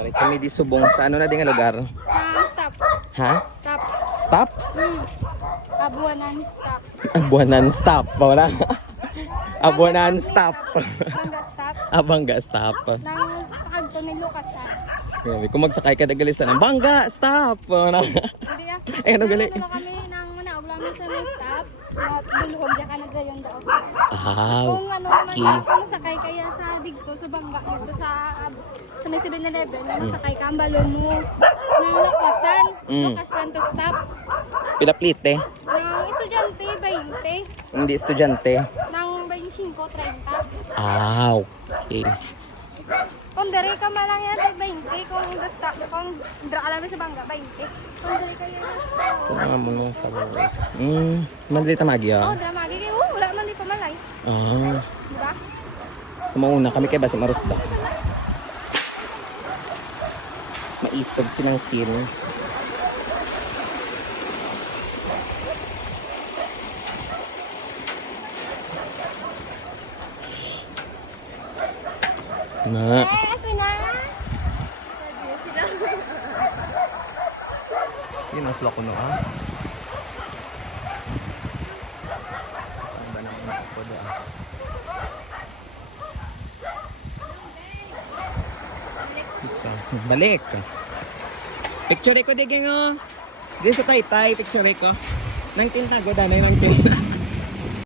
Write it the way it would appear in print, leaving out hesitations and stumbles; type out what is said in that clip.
Sorry, kami di subong sa ano na din nga lugar. Stop. Ha? Stop. Stop? Abuanan stop. Abuanan stop. Wala. Abuanan stop. Bangga stop. Abangga stop. Nang pagto ni Lucasan. Grabe, kung magsakay ka dagalisan ng bangga stop. Wala. Hindi ah. Eh, ano gali? Nang kami nang manaog lang sa may stop. Dulhog ya ka na dayon daw. Ah, Kung ano naman okay. kung sakay kaya sa digto sa bangga dito sa may 7-Eleven, sakay ka ang balo mo ng Lucasan. Lucasan to stop. Pila plite? Nang estudyante 20. Hindi estudyante. Nang 25-30. Ah, okay. Kung dari ka malang yan, 20. Kung stop, kung dra alam sa bangga, 20. Kung dari ka yan, Mga mga followers. Madali tamagi oh, ah. dramagi kayo. Wala man di pamalay. Ah. Diba? Sa mauna kami kay Basi Marusda. Maisog silang tin. Na. Ako na. Yun ang sulak ko no ah. Ano ba naman ako doon? Balik. Picture ko diging oh. Di sa taytay picture ko. Nang tintago danay nang tinta.